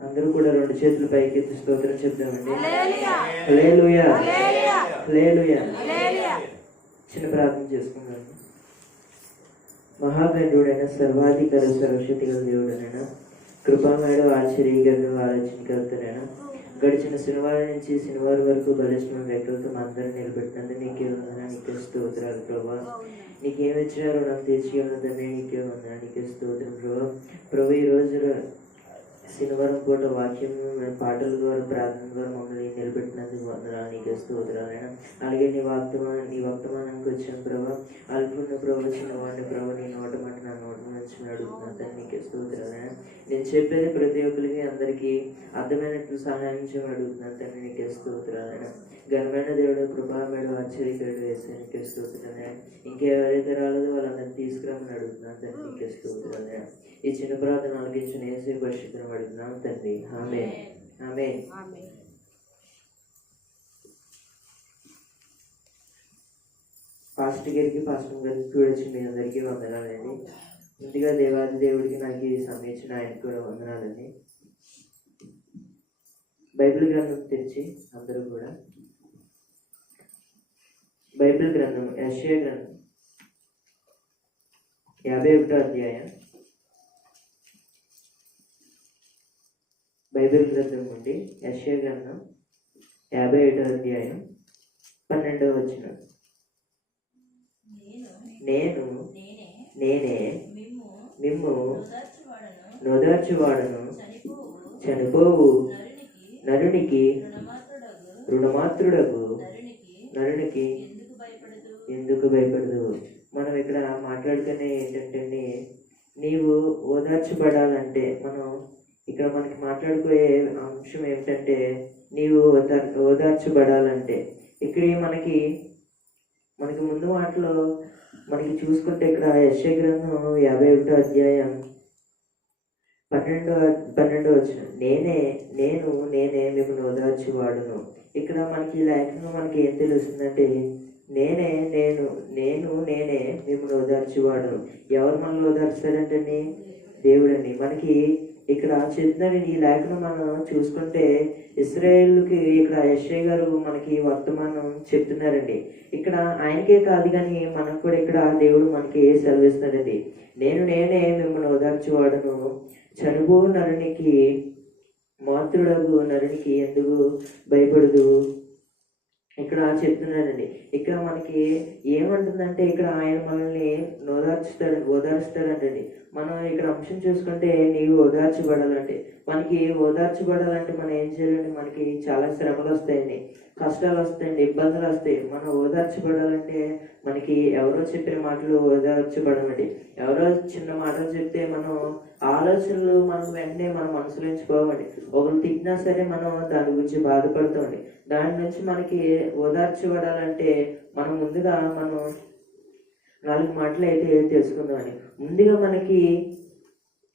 అందరూ కూడా రెండు చేతులు పైకి ఎత్తి స్తోత్రం చెప్దామండి. హల్లెలూయా. హల్లెలూయా. చిన్న ప్రార్థన చేసుకుందాం. మహాగణుడైన సర్వాధికార సరస్వతి గల దేవుడనైనా కృపామేడు ఆశ్చర్యగలను ఆలోచనకర్తనైనా గడిచిన శనివారం నుంచి శనివారం వరకు బలిసిన వ్యక్తులతో మా అందరూ నిలబెట్టినందుకు నీకే వందనా నీకే స్తోత్రాలు ప్రభా. నీకేమి ఇచ్చినారో నాకు తెచ్చి ఉన్నదని నీకే వందనా నీకే స్తోత్రం ప్రభు. ప్రభు ఈ రోజు శనివారం పూట వాక్యం పాటల ద్వారా ప్రార్థన ద్వారా మమ్మల్ని నిలబెట్టినందుకు వందనాలు నీకే స్తోత్రాలైనా అలాగే నీ వాక్తమానం నీ వర్తమానానికి వచ్చిన ప్రభా. అల్పున్న ప్రభు చిన్నవాడిని ప్రభు నీ నోట మాట నా నోట నుంచి అడుగుతున్నాను తను నీకే స్తోత్రాలైనా నేను చెప్పేది ప్రతి ఒక్కరికి అందరికీ అర్థమైనట్లు సహాయం చేయమని అడుగుతున్నాను తను నీకే స్తోత్రాలైనా ఘనమైన దేవుడు కృపామేడు ఆశ్చర్యకరుడు వేస్తే నీకే స్తోత్రాలైనా ఇంకెవరైతే రాలేదో వాళ్ళందరినీ తీసుకురామని అడుగుతున్నాను తను నీకే స్తోత్రాలైనా ఈ చిన్న ప్రార్థన ఆలకించిన ఏసే పరిశుద్ధం అడుగుతున్నాం తండ్రి ఆమె ఆమె పాస్టర్ గారికి పాస్టర్ గారికి కూడా వచ్చి మీ అందరికీ వందనాలండి. ముందుగా దేవాది దేవుడికి నాకు ఈ సమయించిన ఆయనకు కూడా వందనాలండి. బైబిల్ గ్రంథం తెచ్చి అందరూ కూడా. బైబిల్ గ్రంథం యెషయా గ్రంథం. యాభై ఒకటో అధ్యాయం. బైబిల్ గ్రంథం నుండి యెషయా గ్రంథం యాభై ఏడో అధ్యాయం పన్నెండవ వచ్చిన నేను నేనే మిమ్ము నోదార్చువాడను చనిపోవు. నరునికి రుణమాత్రుడకు నరునికి ఎందుకు భయపడదు? ఎందుకు భయపడదు మనం ఇక్కడ మాట్లాడుకునే ఏంటంటే నీవు ఓదార్చబడాలంటే మనం ఇక్కడ మనకి మాట్లాడుకునే అంశం ఏమిటంటే నీవు ఓదార్ ఓదార్చబడాలంటే. ఇక్కడ మనకి మనకి ముందు మాటలో మనకి చూసుకుంటే ఇక్కడ యశ్య గ్రంథం యాభై ఒకటో అధ్యాయం పన్నెండో పన్నెండో వచ్చిన నేనే నేను నేనే మిమ్మల్ని ఓదార్చేవాడును. ఇక్కడ మనకి ఈ మనకి ఏం తెలుస్తుందంటే నేనే నేను నేను నేనే మిమ్మల్ని ఓదార్చేవాడును. ఎవరు మనల్ని ఓదార్చారంటే దేవుడండి. మనకి ఇక్కడ చెప్తాను ఈ లేఖను మనం చూసుకుంటే ఇస్రాయేల్కి ఇక్కడ యశ్ఐ గారు మనకి వర్తమానం చెప్తున్నారండి. ఇక్కడ ఆయనకే కాదు కానీ మనకు కూడా ఇక్కడ దేవుడు మనకి సెలవిస్తున్నాడండి. నేను నేనే మిమ్మల్ని ఓదార్చువాడును. చనువు నరునికి మాతృడగు నరునికి ఎందుకు భయపడదు? ఇక్కడ చెప్తున్నాడండి. ఇక్కడ మనకి ఏమంటుందంటే ఇక్కడ ఆయన మనల్ని ఓదార్చుతాడు ఓదార్చుతాడంటండి మనం ఇక్కడ అంశం చూసుకుంటే నీవు ఓదార్చబడాలంటే మనకి ఓదార్చబడాలంటే మనం ఏం చేయాలండి? మనకి చాలా శ్రమలు వస్తాయండి. కష్టాలు వస్తాయండి ఇబ్బందులు వస్తాయి. మనం ఓదార్చబడాలంటే మనకి ఎవరో చెప్పిన మాటలు ఓదార్చబడాలండి. ఎవరో చిన్న మాటలు చెప్తే మనం ఆలోచనలు మనం వెంటనే మనం మనసులో ఒకరు తిట్టినా సరే మనం దాని గురించి బాధపడతామండి. దాని నుంచి మనకి ఓదార్చబడాలంటే మనం ముందుగా మనం నాలుగు మాటలు అయితే తెలుసుకుందామని. ముందుగా మనకి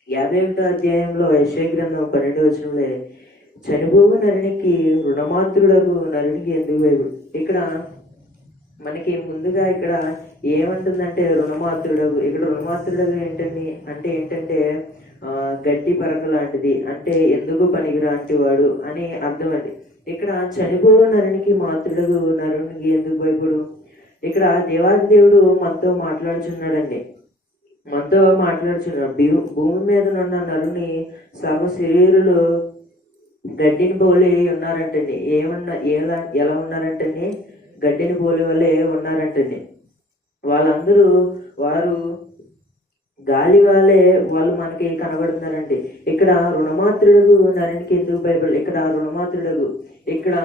యాభై ఒకటో అధ్యాయంలో యశ్వ గ్రంథం పన్నెండు వచనంలో చనిపోవు నరునికి రుణమాత్రులకు నరునికి ఎందుకు భయపడు ఇక్కడ మనకి ముందుగా ఇక్కడ ఏమంటుందంటే రుణమాత్రుడు ఇక్కడ రుణమాత్రుడు ఏంటని అంటే ఏంటంటే గట్టి గడ్డి పరక లాంటిది. అంటే ఎందుకు పనికిరాంటి వాడు అని అర్థం అండి. ఇక్కడ చనిపోవు నరునికి మాతృడు నరునికి ఎందుకు భయపడు ఇక్కడ దేవాది దేవుడు మనతో మాట్లాడుచున్నాడండి. మనతో మాట్లాడుచున్నాడు. భూమి మీద ఉన్న నరుని సర్వ శరీరులు గడ్డిని పోలి ఉన్నారంటండి. ఏమన్నా ఎలా ఎలా ఉన్నారంటండి? గడ్డిని పోలి వల్లే ఉన్నారంటండి. వాళ్ళందరూ వారు గాలి వాళ్ళే వాళ్ళు మనకి కనబడుతున్నారండి. ఇక్కడ రుణమాత్రుడు నరునికి ఎందుకు బైబిల్ ఇక్కడ రుణమాత్రుడు ఇక్కడ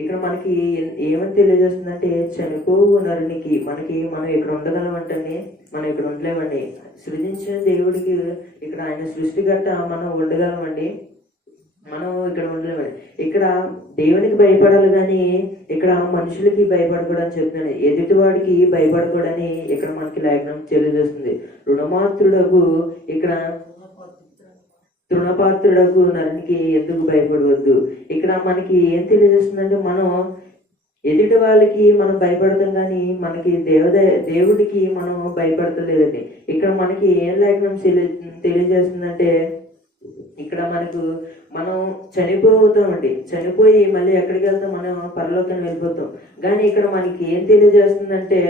ఇక్కడ మనకి ఏమని ఏమని తెలియజేస్తుందంటే చనిపోవు నరునికి మనకి మనం ఇక్కడ ఉండగలం అంటే మనం ఇక్కడ ఉండలేమండి. సృజించిన దేవుడికి ఇక్కడ ఆయన సృష్టిగట్ట మనం ఉండగలమండి మనం ఇక్కడ ఉండలేమండి. ఇక్కడ దేవునికి భయపడాలి కానీ ఇక్కడ మనుషులకి భయపడకూడదని చెప్తున్నాను ఎదుటివాడికి భయపడకూడని ఇక్కడ మనకి లేఖనం తెలియజేస్తుంది. రుణమాత్రుడకు ఇక్కడ తృణపాత్రుడకు నరునికి ఎందుకు భయపడవద్దు? ఇక్కడ మనకి ఏం తెలియజేస్తుందంటే మనం ఎదుటి వాళ్ళకి మనం భయపడతాం కానీ మనకి దేవద దేవుడికి మనం భయపడతలేదండి. ఇక్కడ మనకి ఏం లేఖనం తెలియజేస్తుందంటే ఇక్కడ మనకు మనం చనిపోతామండి. చనిపోయి మళ్ళీ ఎక్కడికి వెళ్తాం? మనం పరలోకానికి వెళ్ళిపోతాం. కానీ ఇక్కడ మనకి ఏం తెలియజేస్తుందంటే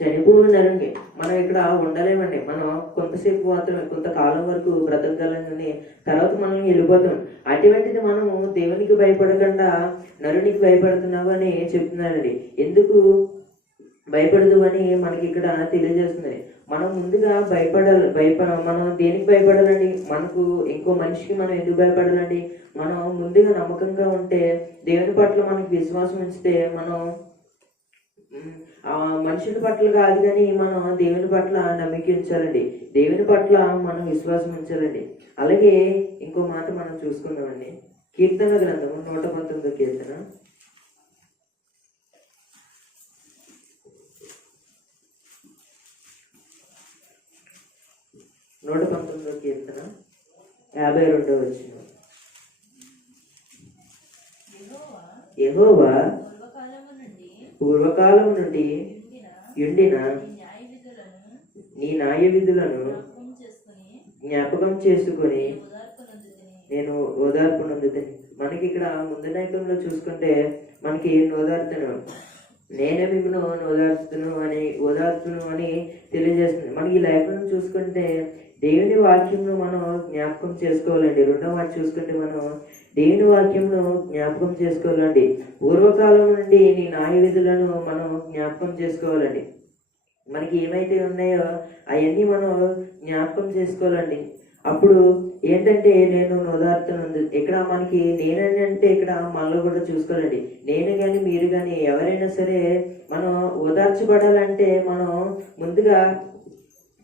చనిపోయినారండి మనం ఇక్కడ ఉండలేమండి. మనం కొంతసేపు మాత్రమే కొంతకాలం వరకు బ్రతకగలని తర్వాత మనం వెళ్ళిపోతాం. అటువంటిది మనము దేవునికి భయపడకుండా నరునికి భయపడుతున్నావు అని చెప్తున్నానండి. ఎందుకు భయపడదు అని మనకి ఇక్కడ తెలియజేస్తుంది మనం ముందుగా భయపడాలి భయప మనం దేనికి భయపడాలండి? మనకు ఇంకో మనిషికి మనం ఎందుకు భయపడాలండి? మనం ముందుగా నమ్మకంగా ఉంటే దేవుని పట్ల మనకి విశ్వాసం ఉంచితే మనం మనుషుల పట్ల కాదు కానీ మనం దేవుని పట్ల నమ్మిక ఉంచాలండి. దేవుని పట్ల మనం విశ్వాసం ఉంచాలండి. అలాగే ఇంకో మాట మనం చూసుకుందామండి. కీర్తన గ్రంథము నూట పంతొమ్మిది కీర్తన. నూట పంతొమ్మిదో కీర్తన యాభై రెండో వచ్చిన యహోవా పూర్వకాలం నుండి ఉండిన నీ న్యాయ విధులను జ్ఞాపకం చేసుకుని చేసుకొని నేను ఓదార్పు మనకి ఇక్కడ ముందు నాయకంలో చూసుకుంటే మనకి ఓదార్తను నేనే మిమ్మల్ని ఓదార్చుతును అని ఓదార్చును అని తెలియజేస్తుంది. మనకి ఈ లేఖనం చూసుకుంటే దేవుని వాక్యంను మనం జ్ఞాపకం చేసుకోవాలండి. రెండో మాట చూసుకుంటే మనం దేవుని వాక్యంను జ్ఞాపకం చేసుకోవాలండి. పూర్వకాలం నుండి నీ న్యాయ విధులను మనం జ్ఞాపకం చేసుకోవాలండి. మనకి ఏమైతే ఉన్నాయో అవన్నీ మనం జ్ఞాపకం చేసుకోవాలండి. అప్పుడు ఏంటంటే నేను ఓదార్తునందు ఇక్కడ మనకి నేనని అంటే ఇక్కడ మనలో కూడా చూసుకోవాలండి నేను కానీ మీరు కానీ ఎవరైనా సరే మనం ఓదార్చబడాలంటే మనం ముందుగా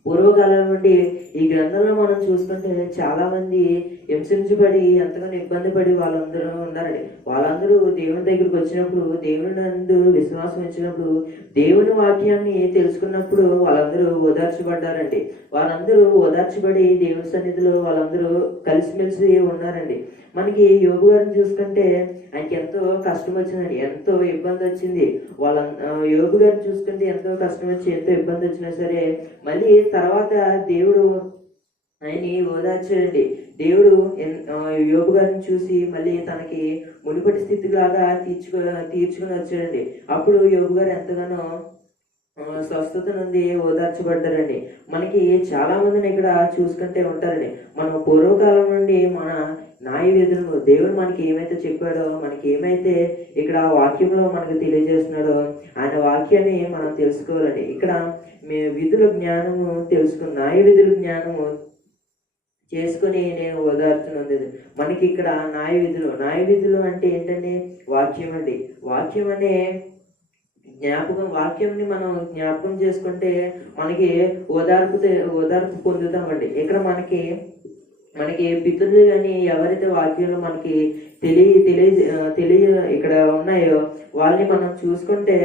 పూర్వకాలం నుండి ఈ గ్రంథంలో మనం చూసుకుంటే చాలా మంది హింసించబడి ఎంతగానో ఇబ్బంది పడి వాళ్ళందరూ ఉన్నారండి. వాళ్ళందరూ దేవుని దగ్గరికి వచ్చినప్పుడు దేవుని నందు విశ్వాసం ఇచ్చినప్పుడు దేవుని వాక్యాన్ని తెలుసుకున్నప్పుడు వాళ్ళందరూ ఓదార్చబడ్డారండి. వాళ్ళందరూ ఓదార్చబడి దేవుని సన్నిధిలో వాళ్ళందరూ కలిసిమెలిసి ఉన్నారండి. మనకి యోగు గారిని చూసుకుంటే ఆయనకి ఎంతో కష్టం వచ్చిందండి ఎంతో ఇబ్బంది వచ్చింది. వాళ్ళ యోగు గారిని చూసుకుంటే ఎంతో కష్టం వచ్చి ఎంతో ఇబ్బంది వచ్చినా సరే మళ్ళీ తర్వాత దేవుడు ఆయన్ని ఓదార్చాడండి. దేవుడు ఎన్- యోబు గారిని చూసి మళ్ళీ తనకి మునుపటి స్థితి లాగా తీర్చుకో తీర్చుకుని వచ్చాడండి. అప్పుడు యోబు గారు ఎంతగానో స్వస్థత నుండి ఓదార్చబడ్డారండి. మనకి చాలా మందిని ఇక్కడ చూసుకుంటే ఉంటారండి. మనం పూర్వకాలం నుండి మన న్యాయ దేవుడు మనకి ఏమైతే చెప్పాడో మనకి ఏమైతే ఇక్కడ వాక్యంలో మనకు తెలియజేస్తున్నాడో ఆయన వాక్యాన్ని మనం తెలుసుకోవాలండి. ఇక్కడ మీ విధుల జ్ఞానము తెలుసుకుని న్యాయ విధుల జ్ఞానము చేసుకుని నేను ఓదార్చున్నది మనకి ఇక్కడ న్యాయ విధులు న్యాయ విధులు అంటే ఏంటండి? వాక్యం అండి వాక్యం అనే జ్ఞాపకం వాక్యంని మనం జ్ఞాపకం చేసుకుంటే మనకి ఓదార్పు ఓదార్పు పొందుతామండి. ఇక్కడ మనకి మనకి పితృలు కానీ ఎవరైతే వాక్యంలో మనకి తెలియ తెలియ తెలియ ఇక్కడ ఉన్నాయో వాళ్ళని మనం చూసుకుంటే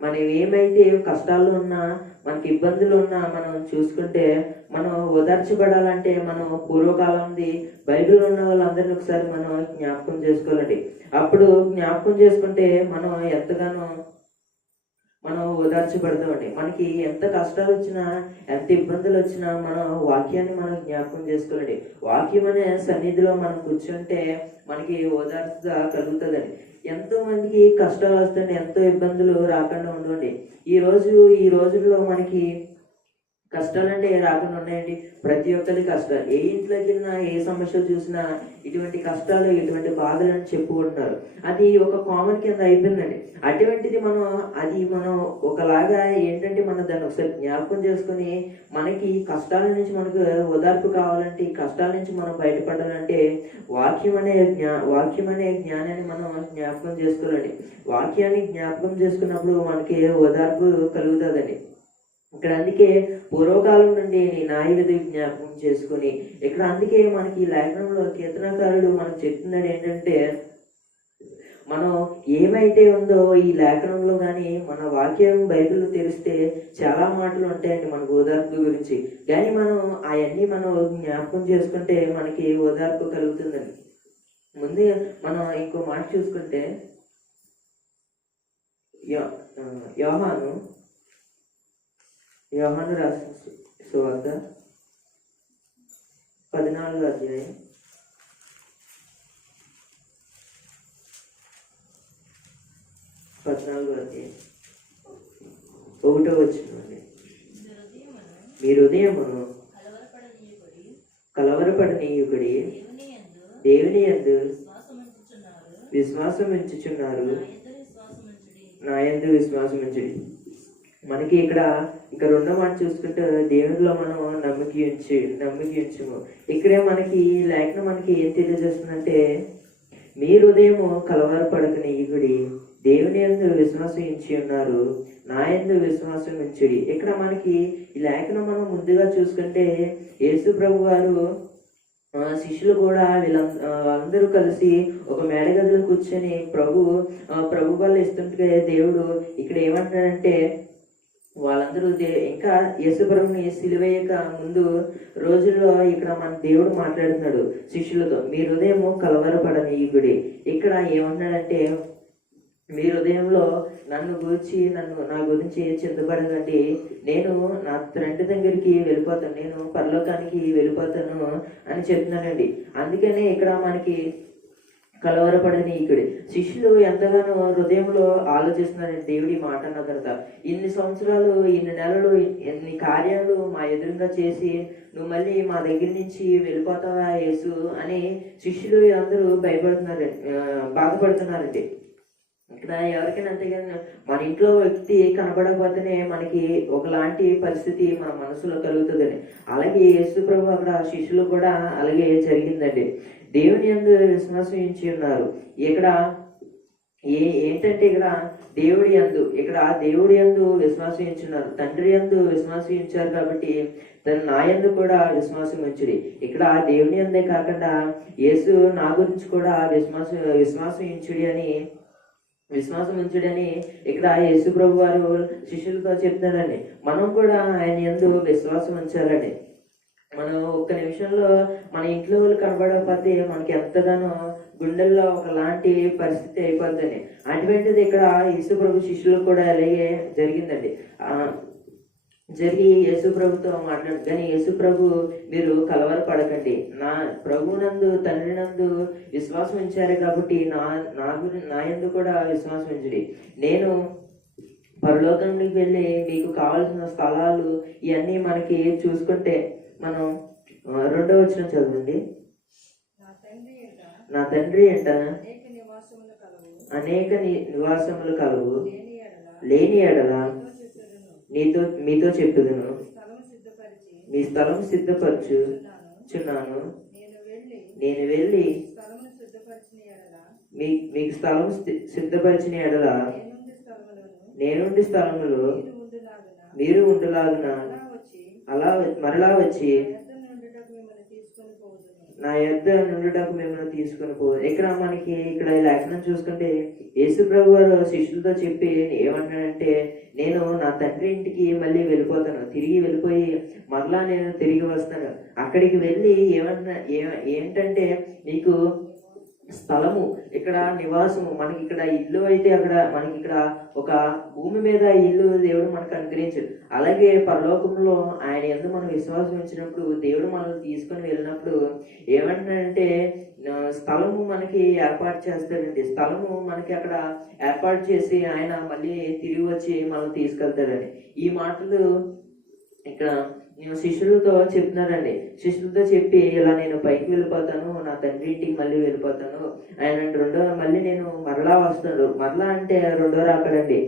మనం ఏమైతే కష్టాలు ఉన్నా మనకి ఇబ్బందులు ఉన్నా మనం చూసుకుంటే మనం ఓదార్చబడాలంటే మనం పూర్వకాలంది బైబిల్ ఉన్న వాళ్ళందరినీ ఒకసారి మనం జ్ఞాపకం చేసుకోవాలండి. అప్పుడు జ్ఞాపకం చేసుకుంటే మనం ఎంతగానో మనం ఓదార్చబడతామండి. మనకి ఎంత కష్టాలు వచ్చినా ఎంత ఇబ్బందులు వచ్చినా మనం వాక్యాన్ని మనం జ్ఞాపకం చేసుకోవాలండి. వాక్యం అనే సన్నిధిలో మనం కూర్చుంటే మనకి ఓదార్చ కలుగుతుందండి. ఎంతో మందికి కష్టాలు వస్తుండే ఎంతో ఇబ్బందులు రాకుండా ఉండండి ఈ రోజు ఈ రోజుల్లో మనకి కష్టాలంటే రాకుండా ఉన్నాయండి? ప్రతి ఒక్కరి కష్టాలు. ఏ ఇంట్లోకి వెళ్ళినా ఏ సమస్యలు చూసినా ఇటువంటి కష్టాలు ఇటువంటి బాధలు అని చెప్పుకుంటున్నారు. అది ఒక కామన్ కింద అయిపోయిందండి. అటువంటిది మనం అది మనం ఒకలాగా ఏంటంటే మనం దాన్ని ఒకసారి జ్ఞాపకం చేసుకుని మనకి కష్టాల నుంచి మనకు ఓదార్పు కావాలంటే ఈ కష్టాల నుంచి మనం బయటపడాలంటే వాక్యం అనే జ్ఞా వాక్యం అనే జ్ఞానాన్ని మనం జ్ఞాపకం చేసుకోవాలండి. వాక్యాన్ని జ్ఞాపకం చేసుకున్నప్పుడు మనకి ఓదార్పు కలుగుతుందండి. ఇక్కడ అందుకే పూర్వకాలం నుండి నీ నాయుడు జ్ఞాపకం చేసుకుని ఇక్కడ అందుకే మనకి ఈ లేఖనంలో కీర్తనకారుడు మనకు చెప్తున్నాడు ఏంటంటే మనం ఏమైతే ఉందో ఈ లేఖనంలో కానీ మన వాక్యం బైబిల్ తెరిస్తే చాలా మాటలు ఉంటాయండి మనకు ఓదార్పు గురించి. కానీ మనం అవన్నీ మనం జ్ఞాపకం చేసుకుంటే మనకి ఓదార్పు కలుగుతుందండి. ముందు మనం ఇంకో మాట చూసుకుంటే యో- యోహాను యోహాను రాసిన సు- సువార్త పద్నాలుగు అధ్యాయం. పద్నాలుగు అధ్యాయం. ఒకటో వచ్చినండి మీ హృదయమును కలవరపడనీయబడి కలవరపడనీయుకుడి దేవుని విశ్వాసముంచుచున్నారు విశ్వాసం ఉంచుచున్నారు. నా యందు విశ్వాసం ఉంచుడి. మనకి ఇక్కడ ఇంకా రెండో మాట చూసుకుంటే దేవునిలో మనం నమ్మకి ఉంచి నమ్మకి ఉంచుము. ఇక్కడే మనకి ఈ లేఖనం మనకి ఏం తెలియజేస్తుందంటే మీ హృదయము కలవరపడక నీగుడి దేవుని ఎందు విశ్వాసం ఇచ్చి ఉన్నారు నా ఎందు విశ్వాసం ఉంచుడి. ఇక్కడ మనకి ఈ లేఖనం మనం ముందుగా చూసుకుంటే యేసు ప్రభు గారు శిష్యులు కూడా వీళ్ళ అందరూ కలిసి ఒక మేడగదిలో కూర్చొని ప్రభు ప్రభు వాళ్ళు ఇస్తుంటే దేవుడు ఇక్కడ ఏమంటాడంటే వాళ్ళందరూ దే ఇంకా యేసుప్రభుని సిలువేయక ముందు రోజుల్లో ఇక్కడ మన దేవుడు మాట్లాడుతున్నాడు శిష్యులతో మీ హృదయము కలవరపడనీయుడి. ఇక్కడ ఏమన్నాడంటే మీ హృదయంలో నన్ను గురించి నన్ను నా గురించి చింతపడకండి. నేను నా తండ్రి దగ్గరికి వెళ్ళిపోతాను నేను పరలోకానికి వెళ్ళిపోతాను అని చెప్తున్నానండి అందుకనే ఇక్కడ మనకి కలవరపడని ఇక్కడ శిష్యులు ఎంతగానో హృదయంలో ఆలోచిస్తున్నారండి దేవుడి మాట అన్న తర్వాత ఇన్ని సంవత్సరాలు ఇన్ని నెలలు ఎన్ని కార్యాలు మా ఎదురుగా చేసి నువ్వు మళ్ళీ మా దగ్గర నుంచి వెళ్ళిపోతావా యేసు? అని శిష్యులు అందరూ భయపడుతున్నారు బాధపడుతున్నారండి. ఇక్కడ ఎవరికైనా అంతే కదా మన ఇంట్లో వ్యక్తి కనబడకపోతేనే మనకి ఒకలాంటి పరిస్థితి మన మనసులో కలుగుతుందండి అలాగే యేసు ప్రభు అక్కడ శిష్యులు కూడా అలాగే జరిగిందండి. దేవుని ఎందు విశ్వాసం ఇచ్చి ఉన్నారు. ఇక్కడ ఏ ఏంటంటే ఇక్కడ దేవుడి యందు ఇక్కడ ఆ దేవుడి యందు విశ్వాసం ఇచ్చున్నారు తండ్రి యందు విశ్వాసం ఇచ్చారు కాబట్టి తన నాయందు కూడా విశ్వాసం ఉంచుడి. ఇక్కడ ఆ దేవుని అందే కాకుండా యేసు నా గురించి కూడా విశ్వాసం విశ్వాసం ఇచ్చుడి అని విశ్వాసం ఉంచుడని ఇక్కడ యేసు ప్రభు వారు శిష్యులతో చెప్తున్నాడండి మనం కూడా ఆయన ఎందు విశ్వాసం ఉంచాలండి. మనం ఒక్క నిమిషంలో మన ఇంట్లో వాళ్ళు కనబడకపోతే మనకి ఎంతగానో గుండెల్లో ఒకలాంటి పరిస్థితి అయిపోద్దండి. అటువంటిది ఇక్కడ యేసు ప్రభు శిష్యులు కూడా అలాగే జరిగిందండి. జరిగి యేసు ప్రభుతో మాట్లాడు కానీ యేసు ప్రభు మీరు కలవరపడకండి. నా ప్రభునందు తండ్రి నందు విశ్వాసం ఉంచారు కాబట్టి నా నా గురి నా యందు కూడా విశ్వాసం ఉంచుడి. నేను పరలోకంలోకి వెళ్ళి మీకు కావాల్సిన స్థలాలు ఇవన్నీ మనకి చూసుకుంటే మనం రెండో వచ్చిన చదవండి. నా తండ్రి అంట? అనేక నివాసములు కలవు. లేని ఎడల లేని ఎడల ఎంతో చెప్పుదును. నీతో మీతో చెప్పుదును. మీ స్థలం సిద్ధపరచు. చున్నాను. నేను వెళ్ళి మీ మీకు స్థలం సిద్ధపరిచిన ఎడల నేనుండి స్థలములో మీరు ఉండులాగున అలా మరలా వచ్చి నా యొద్ద నుండుటకు మిమ్మల్ని తీసుకుని పో. ఇక్కడ మనకి ఇక్కడ లక్షణం లేఖనం చూసుకుంటే యేసు ప్రభు వారు శిష్యులతో చెప్పి ఏమంటాడంటే నేను నా తండ్రి ఇంటికి మళ్ళీ వెళ్ళిపోతాను. తిరిగి వెళ్ళిపోయి మరలా నేను తిరిగి వస్తాను. అక్కడికి వెళ్ళి ఏమన్నా ఏ- ఏంటంటే నీకు స్థలము ఇక్కడ నివాసము. మనకి ఇక్కడ ఇల్లు అయితే అక్కడ మనకి ఇక్కడ ఒక భూమి మీద ఇల్లు దేవుడు మనకు అనుగ్రహించాడు. అలాగే పరలోకంలో ఆయన ఎందు మనం విశ్వాసం ఉంచినప్పుడు దేవుడు మనల్ని తీసుకొని వెళ్ళినప్పుడు ఏమంటాడంటే స్థలము మనకి ఏర్పాటు చేస్తాడండి. స్థలము మనకి అక్కడ ఏర్పాటు చేసి ఆయన మళ్ళీ తిరిగి వచ్చి మనం తీసుకెళ్తాడండి. ఈ మాటలు ఇక్కడ నేను శిష్యులతో చెప్తున్నానండి. శిష్యులతో చెప్పి ఇలా నేను పైకి వెళ్ళిపోతాను నా తండ్రి ఇంటికి మళ్ళీ వెళ్ళిపోతాను. ఆయన రెండో మళ్ళీ నేను మరలా వస్తాను. మరలా అంటే రెండో రాకడండి.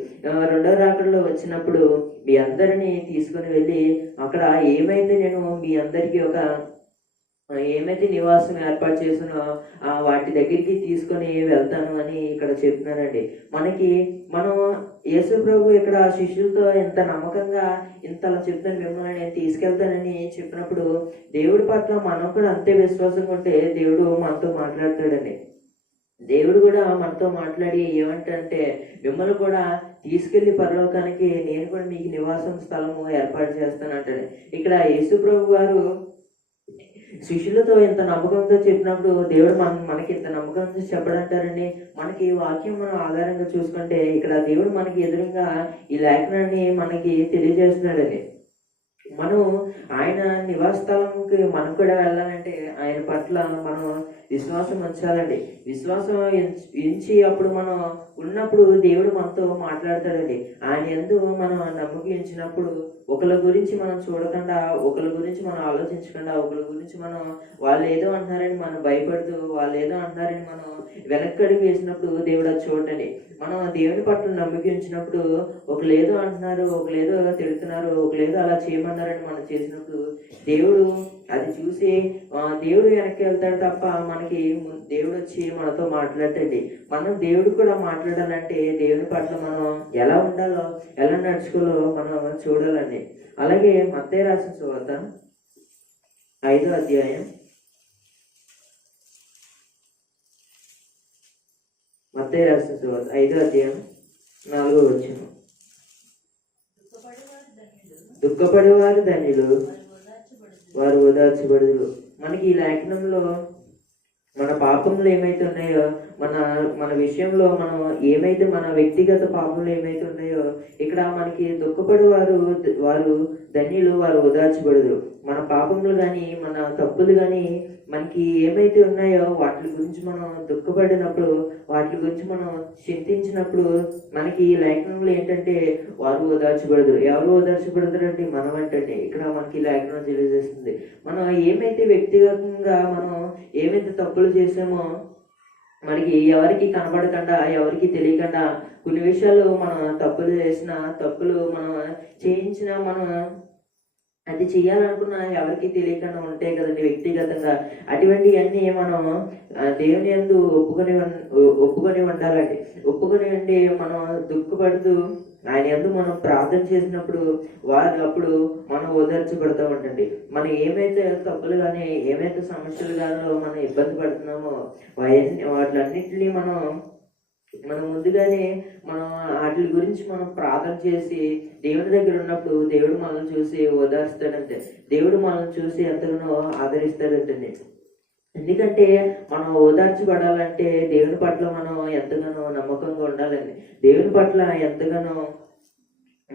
రెండో రాకడలో వచ్చినప్పుడు మీ అందరినీ తీసుకొని వెళ్ళి అక్కడ ఏమైంది? నేను మీ అందరికీ ఒక ఏమైతే నివాసం ఏర్పాటు చేసినో ఆ వాటి దగ్గరికి తీసుకొని వెళ్తాను అని ఇక్కడ చెప్తున్నానండి. మనకి మనం యేసు ప్రభు ఇక్కడ శిష్యులతో ఎంత నమ్మకంగా ఇంత అలా చెప్తాను మిమ్మల్ని నేను తీసుకెళ్తానని చెప్పినప్పుడు దేవుడి పట్ల మనం కూడా అంతే విశ్వాసంగా ఉంటే దేవుడు మనతో మాట్లాడతాడండి. దేవుడు కూడా మనతో మాట్లాడి ఏమంటే మిమ్మల్ని కూడా తీసుకెళ్ళి పరలోకానికి నేను కూడా మీకు నివాసం స్థలము ఏర్పాటు చేస్తాను అంటాడు ఇక్కడ యేసు ప్రభు గారు శిష్యులతో ఎంత నమ్మకంతో చెప్పినప్పుడు దేవుడు మన మనకి ఇంత నమ్మకంతో చెప్పడంటారని మనకి ఈ వాక్యం మనం ఆధారంగా చూసుకుంటే ఇక్కడ దేవుడు మనకి ఎదురుగా ఈ లేఖనాన్ని మనకి తెలియజేస్తున్నాడని మనం ఆయన నివాస స్థలంకి మనం కూడా వెళ్ళాలంటే ఆయన పట్ల మనం విశ్వాసం ఉంచాలండి. విశ్వాసం ఉంచి అప్పుడు మనం ఉన్నప్పుడు దేవుడు మనతో మాట్లాడతాడండి. ఆయన ఎందు మనం నమ్మకించినప్పుడు ఒకరి గురించి మనం చూడకుండా ఒకరి గురించి మనం ఆలోచించకుండా ఒకరి గురించి మనం వాళ్ళు ఏదో అంటున్నారని మనం భయపడుతూ వాళ్ళు ఏదో అంటున్నారని మనం వెనక్కడికి వేసినప్పుడు దేవుడు అది చూడండి. మనం దేవుని పట్ల నమ్మకించినప్పుడు ఒకరు ఏదో అంటున్నారు ఒకరు ఏదో తిడుతున్నారు ఒకరు ఏదో అలా చేయమన్నారని మనం చేసినప్పుడు దేవుడు అది చూసి దేవుడు వెనక్కి వెళ్తాడు తప్ప మనకి దేవుడు వచ్చి మనతో మాట్లాడతాడు మనం దేవుడు కూడా మాట్లాడాలంటే దేవుని పట్ల మనం ఎలా ఉండాలో ఎలా నడుచుకోలో మనం చూడాలండి. అలాగే మత్తయ్య రాసిన సువార్త ఐదో అధ్యాయం మత్తయ్య రాసిన సువార్త ఐదో అధ్యాయం నాలుగో వచ్చిన దుఃఖపడేవారు ధన్యులు. వారు ఓదార్చబడుదురు. వారు ఓదార్చబడుదురు మనకి ఈ లేఖనంలో మన పాపములు ఏమైతే ఉన్నాయో మన మన విషయంలో మనం ఏమైతే మన వ్యక్తిగత పాపములు ఏమైతే ఉన్నాయో ఇక్కడ మనకి దుఃఖపడి వారు వారు ధన్యులు వారు ఉదార్చబడదు మన పాపములు కానీ మన తప్పులు కానీ మనకి ఏమైతే ఉన్నాయో వాటి గురించి మనం దుఃఖపడినప్పుడు వాటి గురించి మనం చింతించినప్పుడు మనకి ఈ లేఖనంలో ఏంటంటే వారు ఓదార్చబడదు ఎవరు ఓదార్చబడతారు అంటే మనం అంటే ఇక్కడ మనకి లేఖనం తెలియజేస్తుంది. మనం ఏమైతే వ్యక్తిగతంగా మనం ఏమైతే తప్పులు చేసామో మనకి ఎవరికి కనబడకుండా ఎవరికి తెలియకుండా కొన్ని విషయాలు మనం తప్పులు చేసిన తప్పులు మనం చేయించిన మనం అది చేయాలనుకున్న ఎవరికి తెలియకుండా ఉంటాయి కదండి వ్యక్తిగతంగా. అటువంటివన్నీ మనం దేవుని యందు ఒప్పుకొని ఒప్పుకొని ఉండాలండి. ఒప్పుకొని ఉండి మనం దుఃఖపడుతూ ఆయన ఎందు మనం ప్రార్థన చేసినప్పుడు వారు అప్పుడు మనం ఓదార్చబడతా ఉంటండి మనం ఏమైతే తప్పులు కానీ ఏమైతే సమస్యలు కానీ మనం ఇబ్బంది పడుతున్నామో వాయన్ని వాటిలన్నింటినీ మనం మనం ముందుగానే మనం వాటి గురించి మనం ప్రార్థన చేసి దేవుని దగ్గర ఉన్నప్పుడు దేవుడు మనల్ని చూసి ఓదార్స్తాడంటే దేవుడు మనల్ని చూసి ఎంతగానో ఆదరిస్తాడంటండి. ఎందుకంటే మనం ఓదార్చబడాలంటే దేవుని పట్ల మనం ఎంతగానో నమ్మకంగా ఉండాలండి. దేవుని పట్ల ఎంతగానో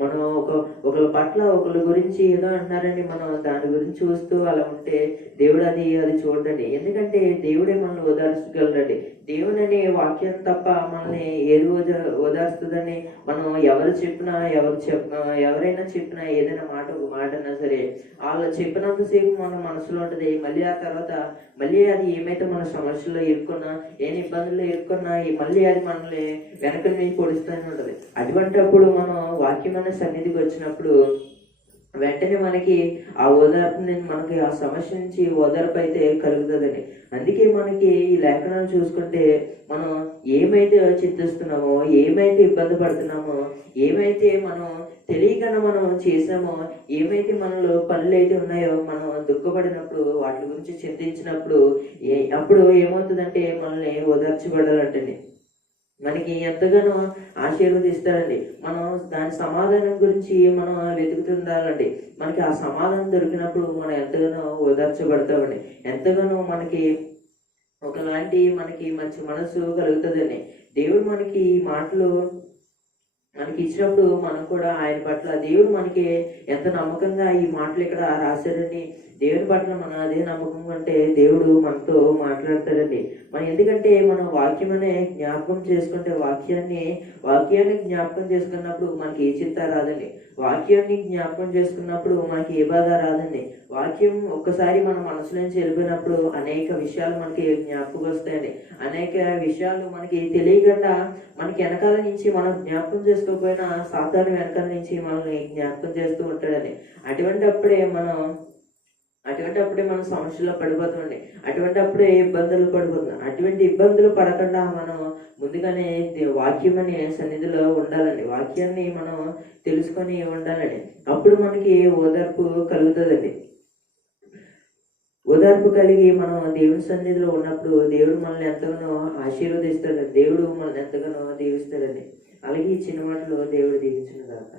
మనం ఒక ఒకరి పట్ల ఒకరి గురించి ఏదో అంటున్నారని మనం దాని గురించి చూస్తూ అలా ఉంటే దేవుడు అది అది చూడండి ఎందుకంటే దేవుడే మనల్ని ఓదార్చగలరండి దేవుడు అనే వాక్యం తప్ప మనల్ని ఏది ఓద ఓదార్స్తుందని మనం ఎవరు చెప్పినా ఎవరు చెప్ప ఎవరైనా చెప్పినా ఏదైనా మాట ఒక మాట అన్నా సరే వాళ్ళు చెప్పినంతసేపు మన మనసులో ఉంటుంది. మళ్ళీ ఆ తర్వాత మళ్ళీ అది ఏమైతే మన సమస్యల్లో ఇరుక్కున్నా ఏం ఇబ్బందుల్లో ఇరుక్కున్నా మళ్ళీ అది మనల్ని వెనక మీద పొడుస్తూనే ఉంటుంది. అటువంటిప్పుడు మనం వాక్యం అనే సన్నిధికి వచ్చినప్పుడు వెంటనే మనకి ఆ ఓదార్పు నుంచి మనకి ఆ సమస్య నుంచి ఓదార్పు అయితే కలుగుతుందండి. అందుకే మనకి ఈ లేఖనాలు చూసుకుంటే మనం ఏమైతే చింతిస్తున్నామో ఏమైతే ఇబ్బంది పడుతున్నామో ఏమైతే మనం తెలియకుండా మనం చేసామో ఏమైతే మనలో పనులు అయితే ఉన్నాయో మనం దుఃఖపడినప్పుడు వాటి గురించి చింతించినప్పుడు ఏ అప్పుడు ఏమవుతుందంటే మనల్ని ఓదార్చబడాలంటండి. మనకి ఎంతగానో ఆశీర్వదిస్తారండి మనం దాని సమాధానం గురించి మనం వెతుకుతుండాలండి. మనకి ఆ సమాధానం దొరికినప్పుడు మనం ఎంతగానో ఓదార్చబడతామండి. ఎంతగానో మనకి ఒకలాంటి మనకి మంచి మనసు కలుగుతుందండి. దేవుడు మనకి ఈ మాటలు మనకి ఇచ్చినప్పుడు మనం కూడా ఆయన పట్ల దేవుడు మనకి ఎంత నమ్మకంగా ఈ మాటలు ఇక్కడ రాశాడని దేవుని పట్ల మన అదే నమ్మకం అంటే దేవుడు మనతో మాట్లాడతాడండి. మనం ఎందుకంటే మనం వాక్యం అనే జ్ఞాపకం చేసుకుంటే వాక్యాన్ని వాక్యాన్ని జ్ఞాపకం చేసుకున్నప్పుడు మనకి ఏ చింత రాదండి. వాక్యాన్ని జ్ఞాపకం చేసుకున్నప్పుడు మనకి ఏ బాధ రాదండి. వాక్యం ఒక్కసారి మన మనసులోంచి వెళ్ళిపోయినప్పుడు అనేక విషయాలు మనకి జ్ఞాపకం వస్తాయండి. అనేక విషయాలు మనకి తెలియకుండా మనకి వెనకాల నుంచి మనం జ్ఞాపకం చేసుకోకపోయినా సాధారణ వెనకాల నుంచి మనల్ని జ్ఞాపకం చేస్తూ ఉంటాడని. అటువంటి అప్పుడే మనం అటువంటి అప్పుడే మనం సమస్యల్లో పడిపోతుంది అటువంటి అప్పుడే ఇబ్బందులు పడిపోతుంది అటువంటి ఇబ్బందులు పడకుండా మనం ముందుగానే వాక్యం అనే సన్నిధిలో ఉండాలండి. వాక్యాన్ని మనం తెలుసుకొని ఉండాలండి. అప్పుడు మనకి ఓదార్పు కలుగుతుందండి. ఓదార్పు కలిగి మనం దేవుని సన్నిధిలో ఉన్నప్పుడు దేవుడు మనల్ని ఎంతగానో ఆశీర్వదిస్తాడు దేవుడు మనల్ని ఎంతగానో దీవిస్తాడండి. అలాగే ఈ చిన్న మాటలో దేవుడు దీవించిన దాకా